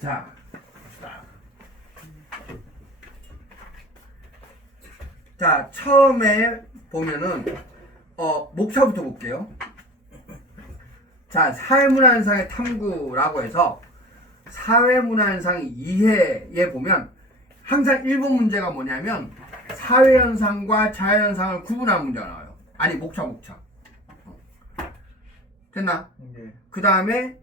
자, 봅시다. 자, 처음에 보면은 목차부터 볼게요. 자, 사회문화현상의 탐구라고 해서 사회문화현상 이해에 보면 항상 1번 문제가 뭐냐면 사회현상과 자연현상을 구분하는 문제가 나와요. 아니, 목차. 됐나? 네. 그 다음에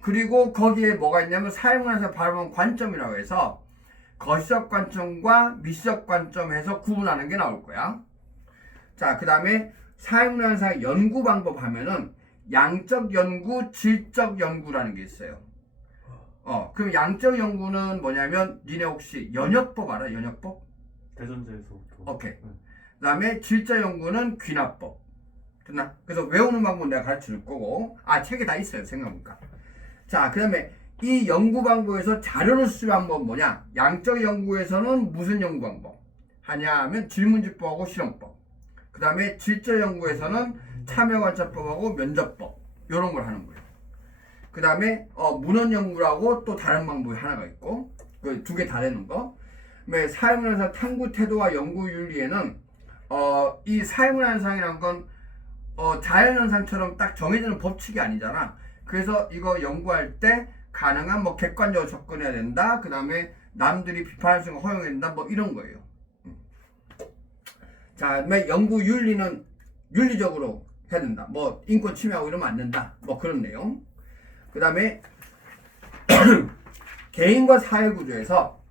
그리고 거기에 뭐가 있냐면 사회문화에서 바라보는 관점이라고 해서 거시적 관점과 미시적 관점에서 구분하는 게 나올 거야. 자, 그 다음에 사회문화현상 연구 방법 하면은 양적 연구, 질적 연구라는 게 있어요. 그럼 양적 연구는 뭐냐면 니네 혹시 연역법 알아? 연역법? 대전제에서부터. 오케이. 그 다음에 질적 연구는 귀납법. 됐나? 그래서 외우는 방법 내가 가르칠 거고, 책에 다 있어요, 생각해보니까. 자, 그 다음에 이 연구 방법에서 자료를 수집한 방법은 뭐냐? 양적 연구에서는 무슨 연구 방법 하냐 하면 질문집법하고 실험법. 그 다음에 질적 연구에서는 참여관찰법하고 면접법. 요런 걸 하는 거예요. 그 다음에 문헌 연구라고 또 다른 방법이 하나가 있고, 그 두 개 다 되는 거. 그다음에 사회문화현상 탐구 태도와 연구 윤리에는 이 사회문화현상이란 건 자연현상처럼 딱 정해지는 법칙이 아니잖아. 그래서 이거 연구할 때 가능한 뭐 객관적으로 접근해야 된다. 그 다음에 남들이 비판할 수 있는 거 허용해야 된다. 뭐 이런 거예요. 자, 그다음에 연구 윤리는 윤리적으로 해야 된다. 뭐 인권 침해하고 이러면 안 된다. 뭐 그런 내용. 그 다음에 개인과 사회 구조에서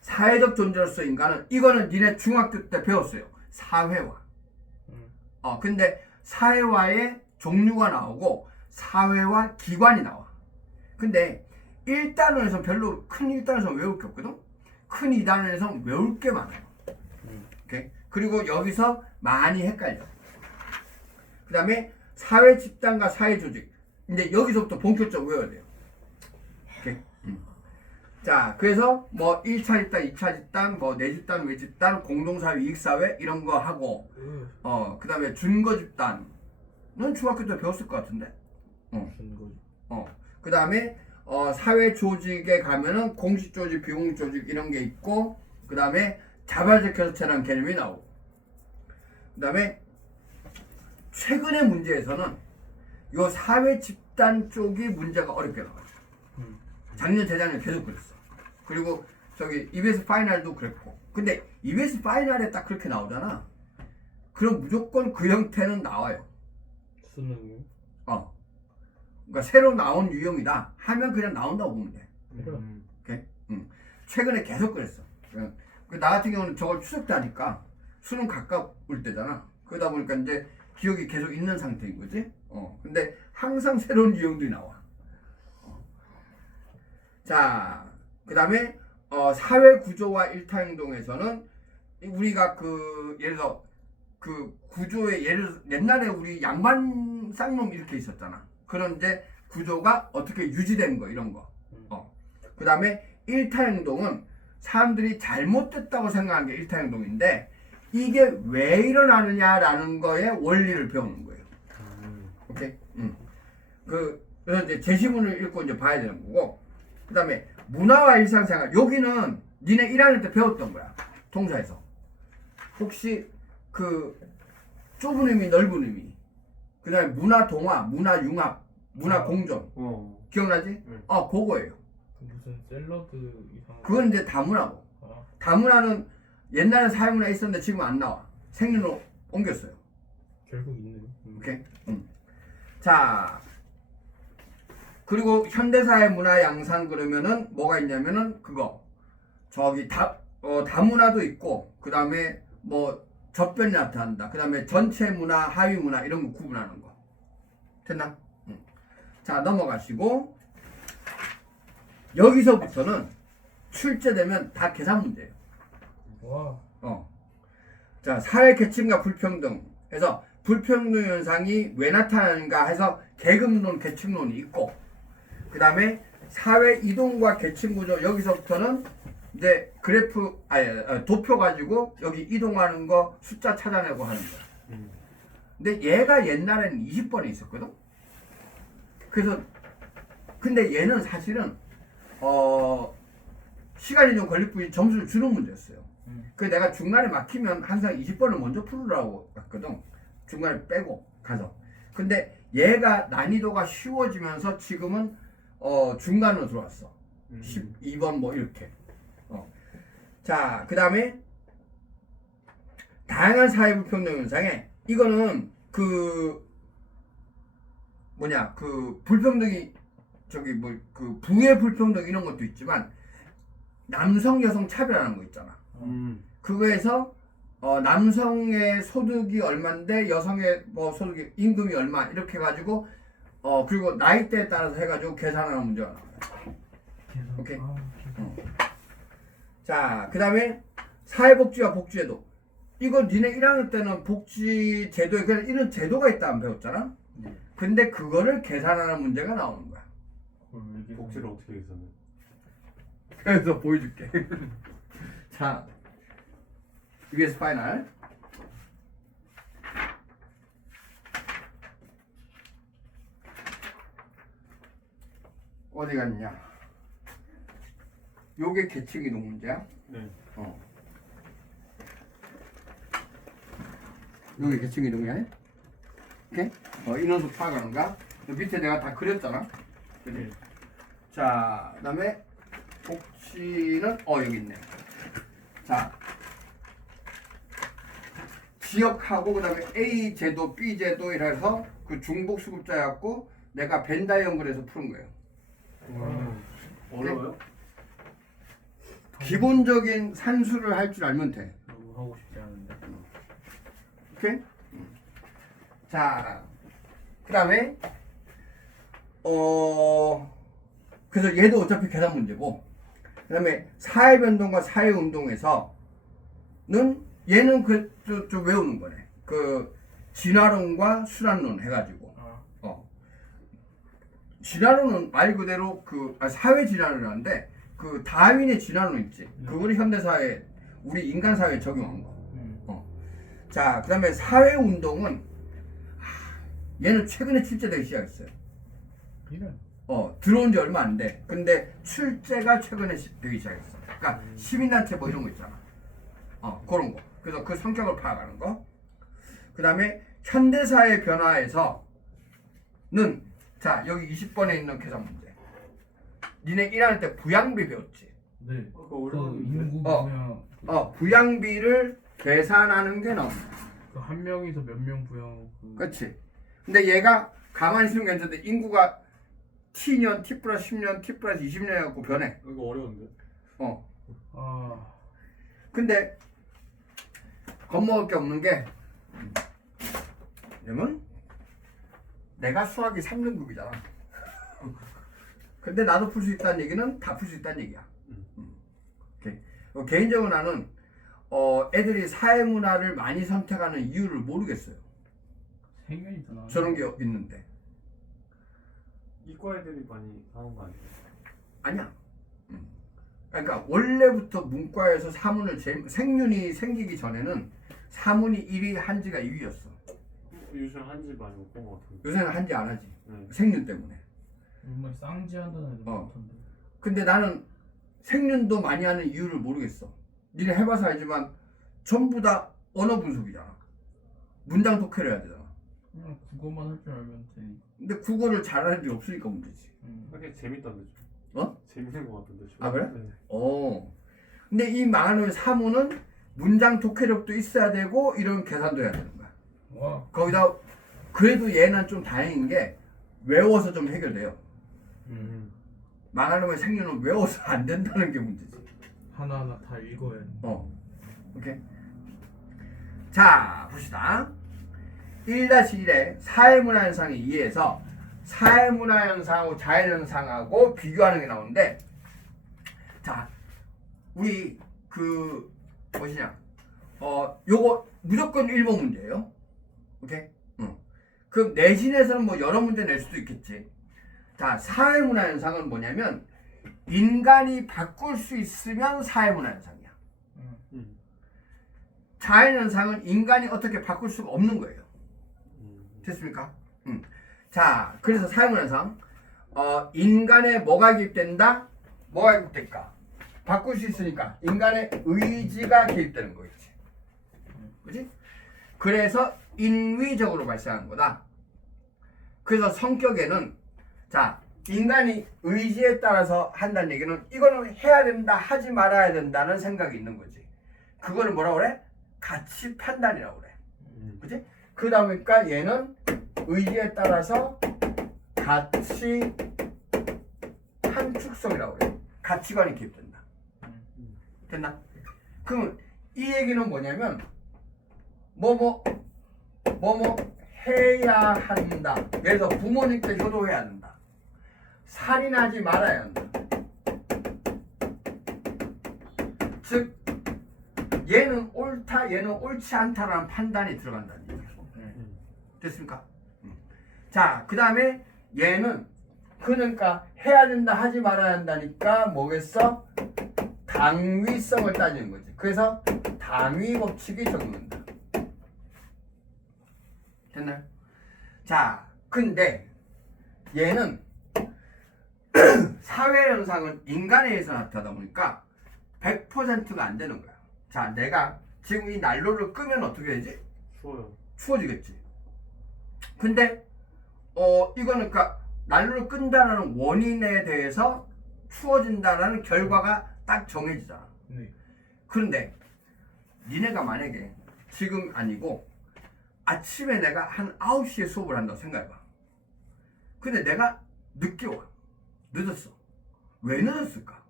사회적 존재로서 인간은 이거는 니네 중학교 때 배웠어요. 사회화. 근데 사회화의 종류가 나오고 사회화 기관이 나와. 근데 1단원에서 별로 큰 1단원에서 외울 게 없거든. 큰 2단원에서 외울 게 많아요. 오케이? 그리고 여기서 많이 헷갈려. 그 다음에 사회 집단과 사회 조직. 근데 여기서부터 본격적으로 외워야 돼요. 오케이? 자, 그래서 뭐 1차 집단, 2차 집단, 뭐 내집단, 외집단, 공동사회, 이익사회 이런 거 하고 그 다음에 준거 집단은 중학교 때 배웠을 것 같은데. 그 다음에 사회 조직에 가면은 공식 조직, 비공식 조직 이런 게 있고, 그 다음에 자발적 결체라는 개념이 나오고, 그 다음에 최근의 문제에서는 요 사회 집단 쪽이 문제가 어렵게 나와요. 작년, 재작년 계속 그랬어. 그리고 저기 EBS 파이널도 그랬고. 근데 EBS 파이널에 딱 그렇게 나오잖아. 그럼 무조건 그 형태는 나와요. 수능이? 그러니까 새로 나온 유형이다 하면 그냥 나온다고 보면 돼. 오케이? 최근에 계속 그랬어. 나 같은 경우는 저걸 추석 때 하니까 수능 가까울 때잖아. 그러다 보니까 이제 기억이 계속 있는 상태인 거지. 근데 항상 새로운 유형들이 나와. 자, 그 다음에 사회 구조와 일타 행동에서는 우리가 예를 들어 그 구조의 옛날에 우리 양반 쌍놈 이렇게 있었잖아. 그런 이제 구조가 어떻게 유지된 거 이런 거. 그 다음에 일타 행동은 사람들이 잘못됐다고 생각한 게 일타 행동인데 이게 왜 일어나느냐라는 거에 원리를 배우는 거예요. 오케이? 그래서 이제 제시문을 읽고 이제 봐야 되는 거고. 그 다음에 문화와 일상생활. 여기는 니네 1학년 때 배웠던 거야. 동사에서. 혹시 좁은 의미, 넓은 의미. 그 다음에 문화 동화, 문화 융합, 문화 공존. 기억나지? 그거예요. 무슨 샐러드 이상. 그건 이제 다문화고. 다문화는 옛날에 사회문화에 있었는데 지금 안 나와. 생리로 옮겼어요. 결국 있네요. 오케이? 자, 그리고 현대사회 문화 양상 그러면은 뭐가 있냐면은 저기 다문화도 있고, 그 다음에 뭐 접변이 나타난다. 그 다음에 전체 문화, 하위 문화 이런 거 구분하는 거. 됐나? 자, 넘어가시고 여기서부터는 출제되면 다 계산 문제예요. 와. 자, 사회 계층과 불평등 해서 불평등 현상이 왜 나타나는가 해서 계급론, 계층론이 있고, 그 다음에 사회 이동과 계층 구조. 여기서부터는 이제 도표 가지고 여기 이동하는 거 숫자 찾아내고 하는 거야. 근데 얘가 옛날에는 20번에 있었거든. 그래서 근데 얘는 사실은 시간이 좀 걸릴 뿐이 점수를 주는 문제였어요. 그래서 내가 중간에 막히면 항상 20번을 먼저 풀으라고 했거든. 중간에 빼고 가서. 근데 얘가 난이도가 쉬워지면서 지금은 중간으로 들어왔어. 12번 뭐 이렇게. 자, 그 다음에 다양한 사회불평등 현상에 이거는 그 불평등이 그 부의 불평등 이런 것도 있지만 남성 여성 차별하는 거 있잖아. 그거에서 남성의 소득이 얼마인데 여성의 뭐 소득이 임금이 얼마 이렇게 해가지고 그리고 나이대에 따라서 해가지고 계산하는 문제가 나와요. 오케이. 자, 그 다음에 사회복지와 복지제도. 이거 니네 1학년 때는 복지제도에 그냥 이런 제도가 있다 안 배웠잖아? 근데 그거를 계산하는 문제가 나오는 거야. 복지를 어떻게 계산해? 그래서 보여줄게. 자, EBS 파이널. 어디 갔냐? 요게 계층이동 문제야. 네. 요게 계층이동이야. 오케이? 인원수 파악하는가? 밑에 내가 다 그렸잖아. 그지? 자, 그 다음에 복지는 여기 있네. 자, 지역하고 그 다음에 A 제도, B 제도 이래서 그 중복 수급자였고 내가 벤 다이어그램에서 푸는 거예요. 어려워요? 기본적인 산수를 할 줄 알면 돼. 너무 하고 싶지 않은데. 오케이? 자, 그 다음에 그래서 얘도 어차피 계산 문제고 그 다음에 사회변동과 사회운동에서는 얘는 좀 외우는 거네. 그 진화론과 순환론 해가지고 진화론은 말 그대로 사회 진화론이라는데 그 다윈의 진화론 있지. 그거를 현대사회 우리 인간사회에 적용한 거. 자, 그 다음에 사회운동은 얘는 최근에 출제되기 시작했어요. 이런. 들어온 지 얼마 안 돼. 근데 출제가 최근에 되기 시작했어. 그러니까 시민단체 뭐 이런 거 있잖아. 그런 거. 그래서 그 성격을 파악하는 거. 그 다음에 현대사회 변화에서는 자, 여기 20번에 있는 계산 문제. 니네 1학년 때 부양비 배웠지? 네. 그거 그 어려웠는데. 인구 부양. 부양비를 계산하는 게 나옵니다. 그 한 명이서 몇 명 부양. 그렇지. 근데 얘가 가만히 있으면 괜찮은데 인구가 T년, T 플러스 10년, T 플러스 20년 해갖고 변해. 이거 어려운데. 근데 겁먹을 게 없는 게 왜냐면 내가 수학이 3등급이잖아. 근데 나도 풀 수 있다는 얘기는 다 풀 수 있다는 얘기야. 오케이. 개인적으로 나는 애들이 사회문화를 많이 선택하는 이유를 모르겠어요. 생명이잖아. 저런 게 있는데. 이과 애들이 많이 하는 거 아니에요? 아니야. 그러니까 원래부터 문과에서 사문을 생윤이 생기기 전에는 사문이 1위, 한지가 2위였어. 요즘 한지 많이 못 본 것 같은데. 요새는 한지 안 하지. 네. 생윤 때문에. 정말 쌍지한다는 애들 많던데. 근데 나는 생윤도 많이 하는 이유를 모르겠어. 니네 해봐서 알지만 전부 다 언어 분석이잖아. 문장 독해를 해야 되잖아. 그냥 국어만 할 줄 알면 되니까. 근데 국어를 잘하는 게 없으니까 문제지. 그게 재밌던데 좀. 재밌는 것 같은데 좀. 아, 그래? 네. 근데 이 망하는 사문은 문장 독해력도 있어야 되고 이런 계산도 해야 되는 거야. 와. 거기다 그래도 얘는 좀 다행인 게 외워서 좀 해결돼요. 망하려면 생윤은 외워서 안 된다는 게 문제지. 하나하나 다 읽어야 돼. 오케이. 자, 봅시다. 1-1의 사회문화 현상에 의해서 사회문화 현상하고 자연현상하고 비교하는 게 나오는데, 자, 우리 뭐시냐? 요거 무조건 1번 문제예요. 오케이? 그럼 내신에서는 뭐 여러 문제 낼 수도 있겠지. 자, 사회문화 현상은 뭐냐면 인간이 바꿀 수 있으면 사회문화 현상이야. 자연현상은 인간이 어떻게 바꿀 수가 없는 거예요. 됐습니까? 자, 그래서 사회문화 현상 인간의 뭐가 개입된다? 뭐가 개입될까? 바꿀 수 있으니까 인간의 의지가 개입되는 거겠지. 그지? 그래서 인위적으로 발생하는 거다. 그래서 성격에는 자 인간이 의지에 따라서 한다는 얘기는 이거는 해야 된다 하지 말아야 된다는 생각이 있는 거지. 그거를 뭐라고 그래? 가치 판단이라고 그래. 그지? 그러다 보니까 얘는 의지에 따라서 가치 함축성이라고 그래. 가치관이 개입된다. 됐나? 그럼 이 얘기는 뭐냐면 뭐뭐 해야 한다. 예를 들어 부모님께 효도해야 한다. 살인하지 말아야 한다. 즉 얘는 옳다, 얘는 옳지 않다라는 판단이 들어간다는 얘기야. 됐습니까? 자, 그 다음에 얘는 그러니까 해야 된다, 하지 말아야 한다니까 뭐겠어? 당위성을 따지는 거지. 그래서 당위 법칙이 적용된다. 됐나요? 자, 근데 얘는 사회 현상은 인간에 의해서 나타나다 보니까 100%가 안 되는 거야. 자, 내가 지금 이 난로를 끄면 어떻게 되지? 추워요. 추워지겠지. 근데 이거는 그러니까 난로를 끈다는 원인에 대해서 추워진다라는 결과가 딱 정해지잖아. 네. 그런데 니네가 만약에 지금 아니고 아침에 내가 한 9시에 수업을 한다고 생각해봐. 근데 내가 늦게 와. 늦었어. 왜 늦었을까?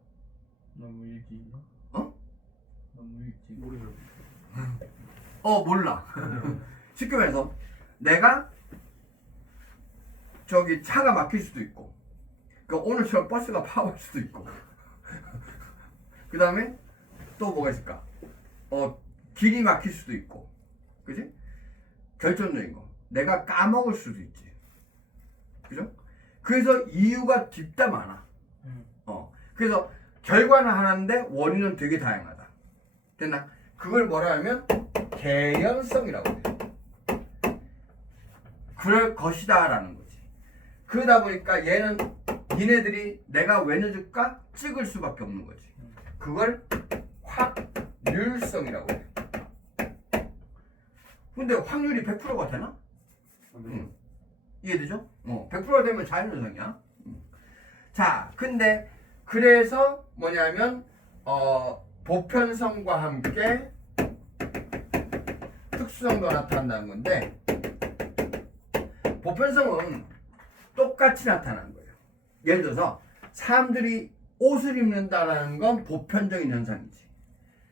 너무 일찍. 어? 너무 일찍. 모르죠. 몰라. 쉽게 말해서 내가 저기 차가 막힐 수도 있고 그러니까 오늘처럼 버스가 파올 수도 있고 그 다음에 또 뭐가 있을까? 길이 막힐 수도 있고 그지? 결정적인 거 내가 까먹을 수도 있지. 그죠? 그래서 이유가 딥다 많아. 그래서 결과는 하나인데 원인은 되게 다양하다. 됐나? 그걸 뭐라 하면 개연성이라고 해. 그럴 것이다 라는 거지. 그러다 보니까 얘는 니네들이 내가 왜 늦을까? 찍을 수밖에 없는 거지. 그걸 확률성이라고 해. 근데 확률이 100%가 되나? 응. 이해되죠? 100%가 되면 자연현상이야. 자, 근데 그래서 뭐냐면 보편성과 함께 특수성도 나타난다는 건데 보편성은 똑같이 나타나는 거예요. 예를 들어서 사람들이 옷을 입는다는 건 보편적인 현상이지.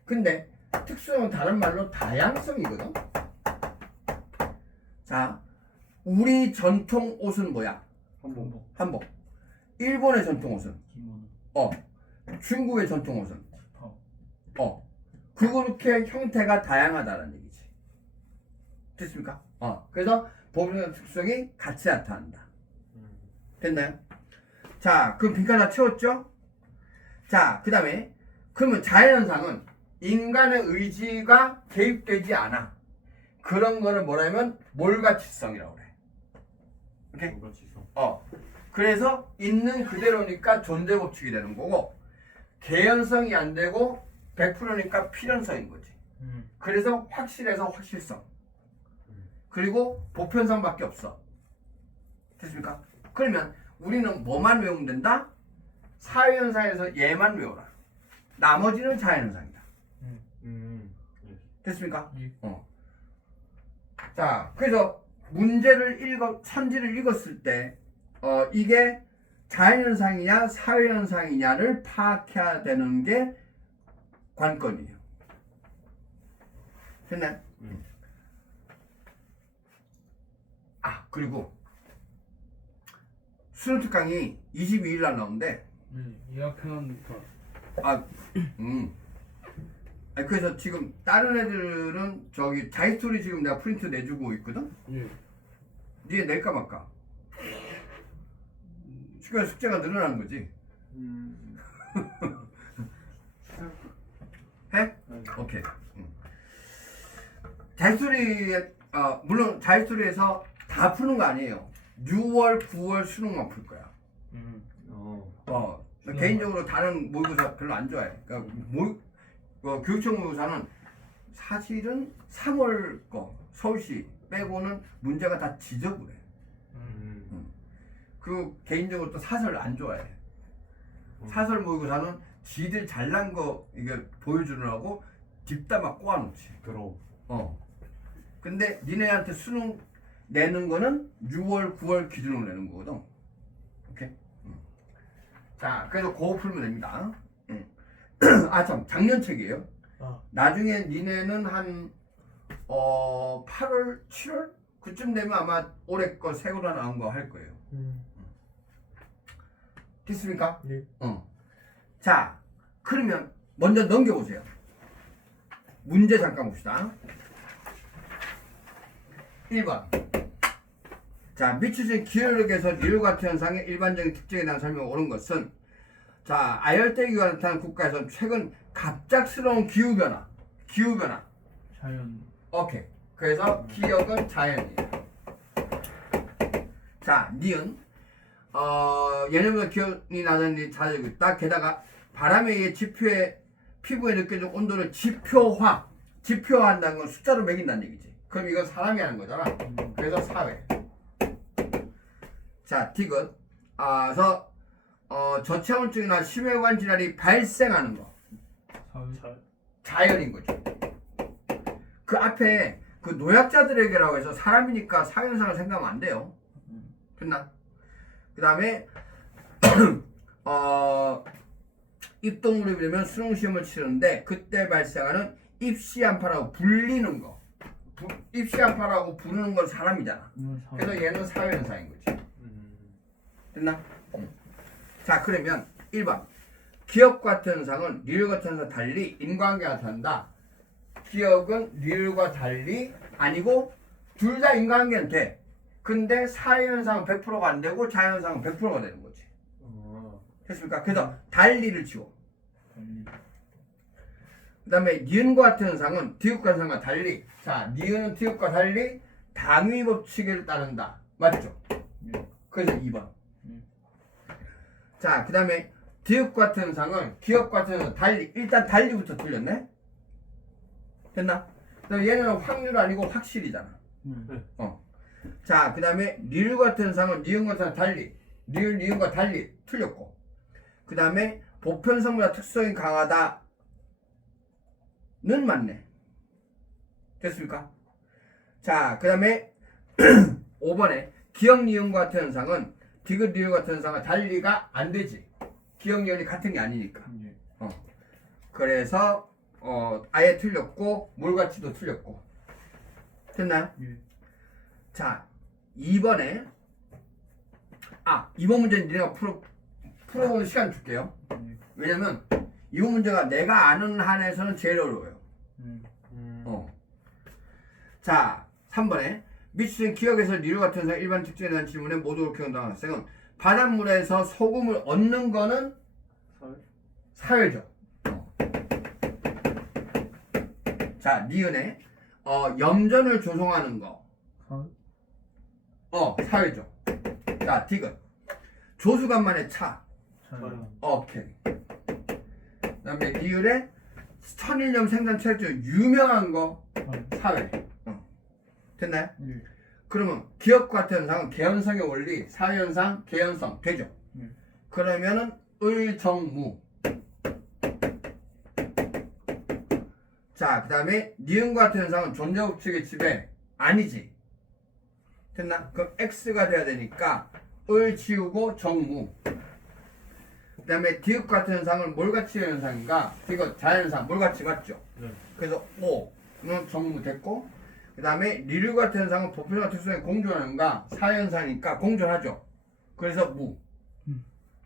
근데 특수성은 다른 말로 다양성이거든. 자, 우리 전통 옷은 뭐야? 한복. 한복. 일본의 전통 옷은? 기모노. 중국의 전통 옷은? 파오. 그렇게 형태가 다양하다는 얘기지. 됐습니까? 그래서 보편적 특성이 같이 나타난다. 됐나요? 자, 그럼 빈칸 다 채웠죠? 자, 그 다음에 그러면 자연현상은 인간의 의지가 개입되지 않아. 그런 거를 뭐라면 몰가치성이라고 그래. 오케이? 몰가치성. 그래서 있는 그대로니까 존재 법칙이 되는 거고 개연성이 안 되고 100%니까 필연성인 거지. 그래서 확실해서 확실성. 그리고 보편성밖에 없어. 됐습니까? 그러면 우리는 뭐만 외우면 된다? 사회현상에서 얘만 외워라. 나머지는 자연현상이다. 됐습니까? 예. 자, 그래서 천지를 읽었을 때 이게 자연현상이냐 사회현상이냐를 파악해야 되는 게 관건이에요. 됐나요? 그리고 수능 특강이 22일 날 나오는데 예약해놨으니까. 그래서 지금 다른 애들은 저기 자이스토리 지금 내가 프린트 내주고 있거든? 예. 니네 낼까 말까? 쉽게 말해서 숙제가 늘어나는 거지. 해? 오케이. 자이스토리에 물론 자이스토리에서 다 푸는 거 아니에요. 6월, 9월 수능만 풀 거야. 개인적으로 다른 모의고사 별로 안 좋아해. 그러니까 교육청 모의고사는 사실은 3월 거 서울시 빼고는 문제가 다 지저분해. 그 개인적으로 또 사설 안 좋아해. 사설 모의고사는 지들 잘난 거 이게 보여주느라고 뒷담화 꼬아놓지. 들어. 근데 니네한테 수능 내는 거는 6월, 9월 기준으로 내는 거거든. 오케이? 자, 그래서 그거 풀면 됩니다. 아, 참, 작년 책이에요. 나중에 니네는 한 8월, 7월 그쯤 되면 아마 올해 거 새거로 나온 거 할 거예요. 됐습니까? 네. 자, 그러면 먼저 넘겨보세요. 문제 잠깐 봅시다. 1번. 자, 미치진 기울력에서 리을 같은 현상의 일반적인 특징에 대한 설명을 옳은 것은 자, 아열대기가 나타난 국가에서는 최근 갑작스러운 기후변화. 자연. 오케이. 그래서 기억은 자연이에요. 자, 니은. 예년보다 기온이 낮았는데 자주고 있다. 게다가 바람에 의해 피부에 느껴진 온도를 지표화한다는 건 숫자로 매긴다는 얘기지. 그럼 이건 사람이 하는 거잖아. 그래서 사회. 자, 디귿. 그래서 저체온증이나 심혈관 질환이 발생하는 거. 자연인 거죠. 그 앞에 그 노약자들에게라고 해서 사람이니까 사회현상을 생각하면 안 돼요. 됐나? 그 다음에 입동물이 되면 수능시험을 치르는데 그때 발생하는 입시한파라고 불리는 거. 입시한파라고 부르는 건 사람이잖아. 그래서 얘는 사회현상인 거지. 됐나? 자, 그러면 1번 기억 같은 현상은 리을 같은 현상과 달리 인과관계가 나타난다. 기억은 리을과 달리 아니고 둘 다 인과관계는 돼. 근데 사회현상은 100%가 안 되고 자연현상은 100%가 되는 거지. 됐습니까? 그래서 달리를 지워. 그 다음에 니은과 같은 현상은 디귿과 현상과 달리. 자, 니은은 디귿과 달리 당위 법칙을 따른다. 맞죠? 그래서 2번. 자, 그 다음에 디귿 같은 현상은 기억 같은 현상은 달리. 일단 달리부터 틀렸네? 됐나? 그다음에 얘는 확률 아니고 확실이잖아. 자, 그 다음에 리을 같은 현상은 니은 같은 달리. 리을, 니은과 달리 틀렸고. 그 다음에 보편성보다 특성이 강하다는 맞네. 됐습니까? 자, 그 다음에 5번에 기억, 니은과 같은 현상은 디귿, 리을 같은 현상과 달리가 안 되지. 기억, 니은이 같은 게 아니니까. 그래서 아예 틀렸고 몰같이도 틀렸고. 됐나요? 자, 2번에 이번 문제는 니네가 풀어보는 시간 줄게요. 왜냐면 이번 문제가 내가 아는 한에서는 제일 어려워요. 자, 3번에 미치는 기억에서 리을 같은 현상 일반 특징에 대한 질문에 모두 그렇게 응답한 학생은 바닷물에서 소금을 얻는 거는 사회죠. 자, 니은에 염전을 조성하는 거 사회죠. 자, 디귿 조수간만의 차. 오케이. 그 다음에 리을에 천일염 생산 체력 중 유명한 거 사회. 됐나요? 그러면 기억 같은 현상은 개연성의 원리, 사회현상, 개연성 되죠. 그러면은 을정무. 자, 그 다음에 니은 같은 현상은 존재법칙의 지배 아니지. 됐나? 그럼 X가 돼야 되니까 을 지우고 정무. 그 다음에 디귿 같은 현상은 뭘같이 현상인가? 디귿 자연상 뭘같이 맞죠? 그래서 O는 정무 됐고, 그 다음에 리을 같은 현상은 보편과 특성에 공존하는가? 사현상이니까 공존하죠. 그래서 무.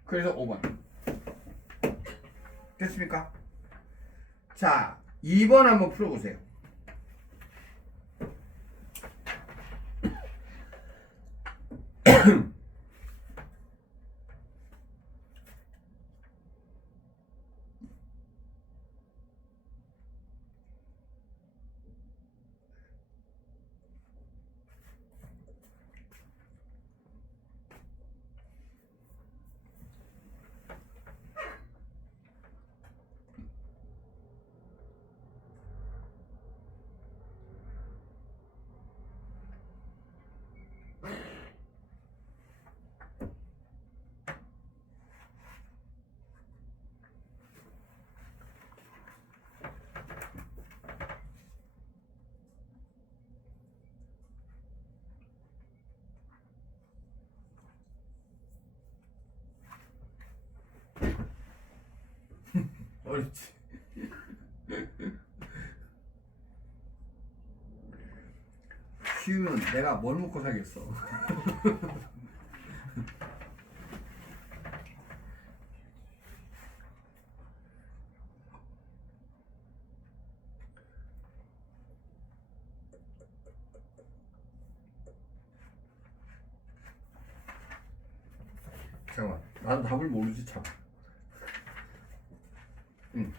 그래서 5번. 됐습니까? 자, 2번 한번 풀어보세요. 어렵지. 쉬우면 내가 뭘 먹고 살겠어. 잠깐만, 나도 답을 모르지 참. 응.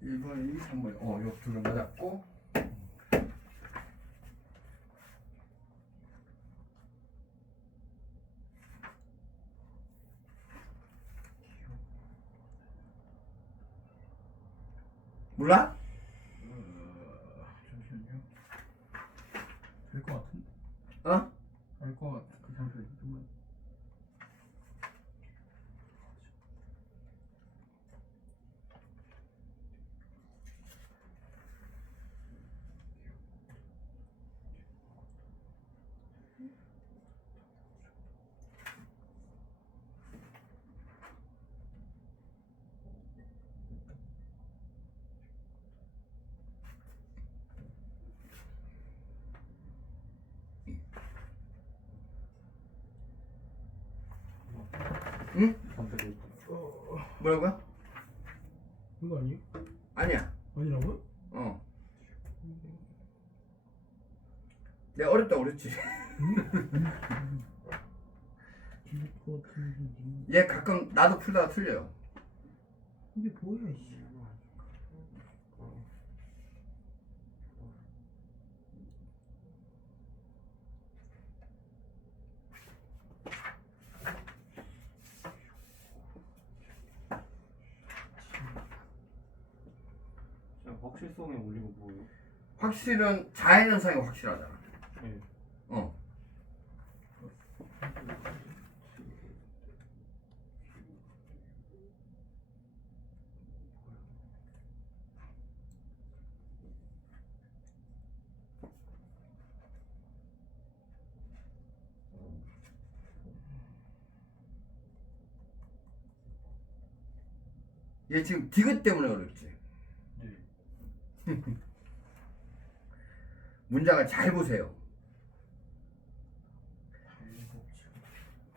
일번 2, 3번. 요 두 개 맞았고. 몰라? 잠시만요. 될 것 같은데. 어? 알것 같아. 그 잠시만요. 좀만. 응? 반대로. 뭐라고요? 이거 아니에요? 아니야. 아니라고요? 내가 어렵다 그랬지. 얘 가끔 나도 풀다가 틀려요. 이게 뭐야 이씨. 확실성에 올리고 뭐예요? 확실은 자연현상이 확실하잖아. 네. 어. 얘 지금 디귿 때문에 어렵지. 네. 문장을 잘 보세요.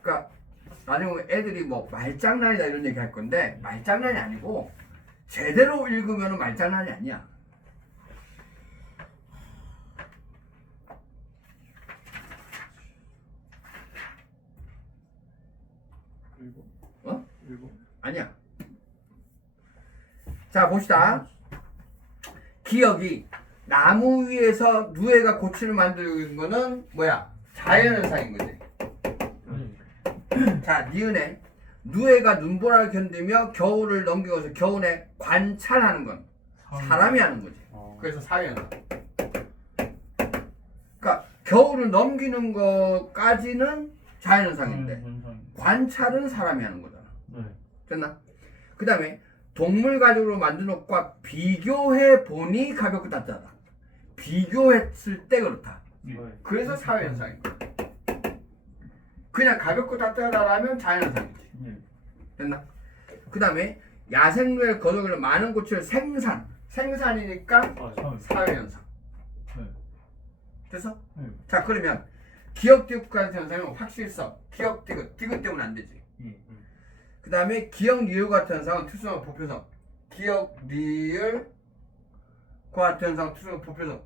그러니까 나중에 애들이 뭐 말장난이다 이런 얘기 할 건데 말장난이 아니고 제대로 읽으면 말장난이 아니야. 그리고 어? 그리고 아니야. 자 봅시다. 기억이 나무 위에서 누에가 고추를 만드는 거는 뭐야? 자연현상인 거지. 자, 니은에 누에가 눈보라를 견디며 겨울을 넘기고서 겨울에 관찰하는 건 사람이 하는 거지. 그래서 사회현상. 그러니까 겨울을 넘기는 것까지는 자연현상인데 관찰은 사람이 하는 거잖아. 네. 됐나? 그 다음에 동물 가죽으로 만든 옷과 비교해 보니 가볍고 따뜻하다. 비교했을 때 그렇다. 네. 그래서 사회현상인 거야. 그냥 가볍고 따뜻하다라면 자연현상이지. 네. 됐나? 그 다음에 야생류의 거동으로 많은 고추를 생산이니까 아, 사회현상. 네. 됐어? 네. 자 그러면 기억 디귿 같은 현상은 확실성. 기억 디귿 때문에 안 되지. 그 다음에 기억 리을 같은 현상은 투수성 보표성. 기억 리을 같은 현상 투수성 보표성.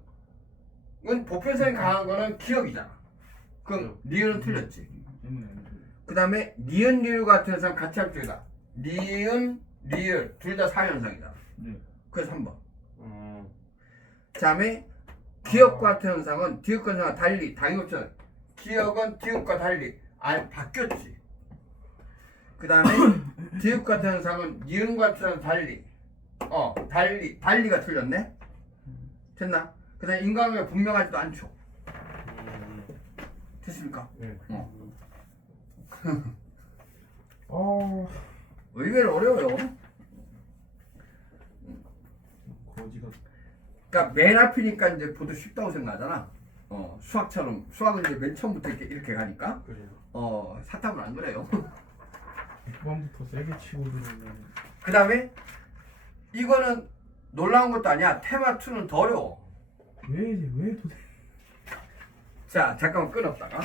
이건 보편성이 강한 거는 기억이잖아. 그럼 리을은 틀렸지. 그 다음에 니은 리을 같은 현상 같이 합쳐다. 니은 리을 둘 다 사회현상이잖아. 네. 그래서 3번. 음. 그 다음에 기억과 같은 현상은 디귿과 현상과 달리 당연없잖아. 기억은 디귿과 달리 바뀌었지. 그 다음에 디귿 같은 현상은 니은 같은 현상 달리 달리가 틀렸네. 됐나? 그 다음에 인과관계가 분명하지도 않죠. 됐습니까? 네. 의외로 어려워요. 거지가 그러니까 맨 앞이니까 이제 보도 쉽다고 생각하잖아. 수학처럼 수학은 이제 맨 처음부터 이렇게 가니까 그래요. 사탐은 안 그래요. 초반부터 세게 치고 들어오면 그 다음에 이거는 놀라운 것도 아니야. 테마 2는 더 어려워. 왜 도대체 자 잠깐만 끊었다가